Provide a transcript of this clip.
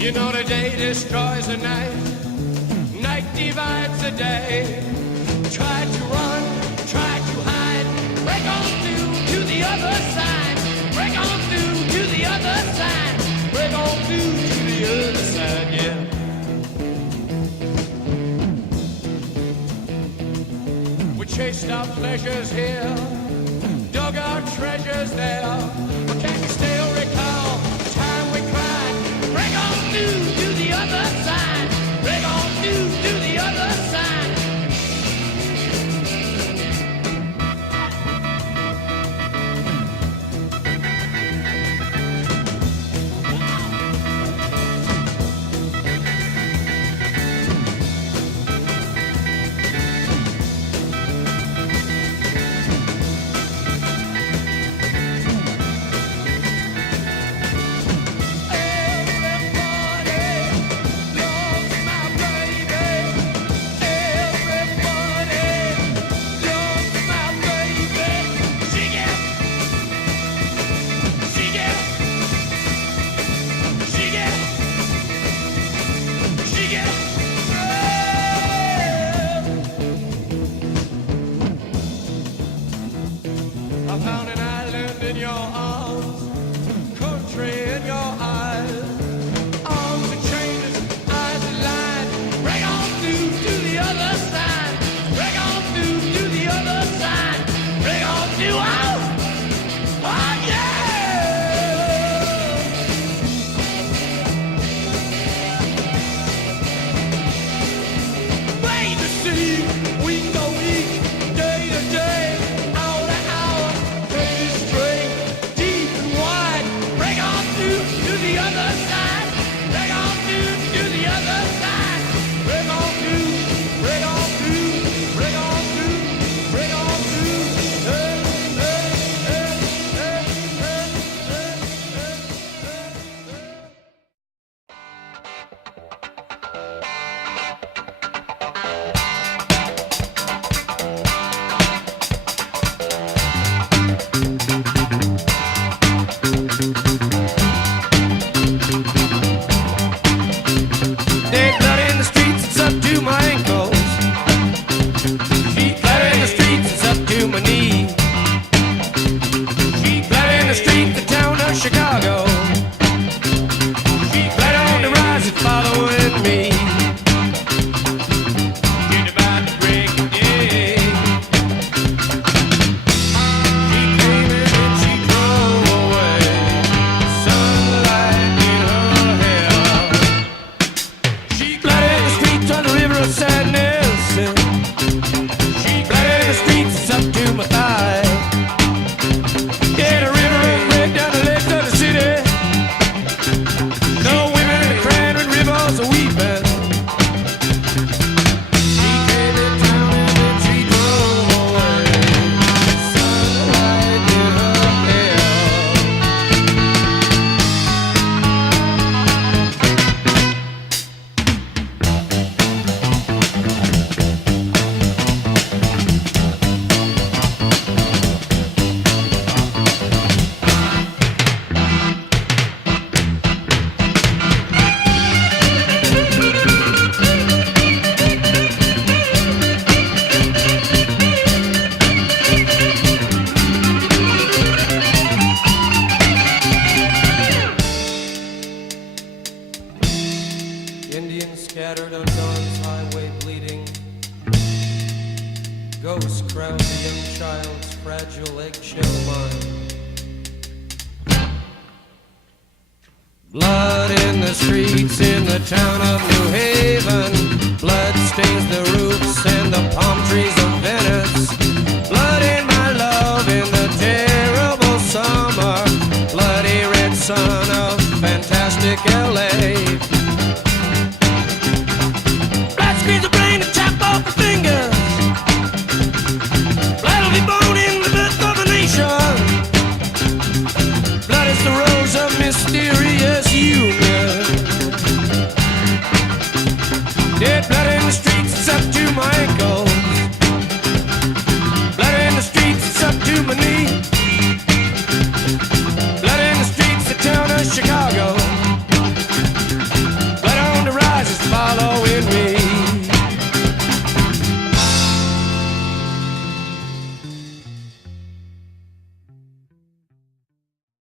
You know the day destroys the night, night divides the day. Try to run, try to hide, break on through to the other side, break on through to the other side, break on through to the other side, yeah. We chased our pleasures here, dug our treasures there, but can you still recall the time we cried? Break on through to the other side, break on through to the other side. I found an island in your arms, country in your eyes, arms and chains, eyes and lines. Break on through to the other side, break on through to the other side, break on through. Oh yeah! Wait to see, week to week, day to day. The other side, break on through to the other side, break on through, break on through, break on through, break on through. Hey, hey, hey, hey, hey, hey, Chicago, she's flat on the rise and following me. She's about to break the day. She came in and she drove away, sunlight in her hair. She flooded the streets on the river of sadness. She flooded the streets, it's up to my thigh. Yeah, the river runs right down the legs of the city. No women in the crowd with rivers are weeping. She came to town and then she drove away. Sunlight in her hair. Indians scattered on dawn's highway bleeding. Ghosts crowd the young child's fragile eggshell mind. Blood in the streets in the town of New Haven. Blood stains the roof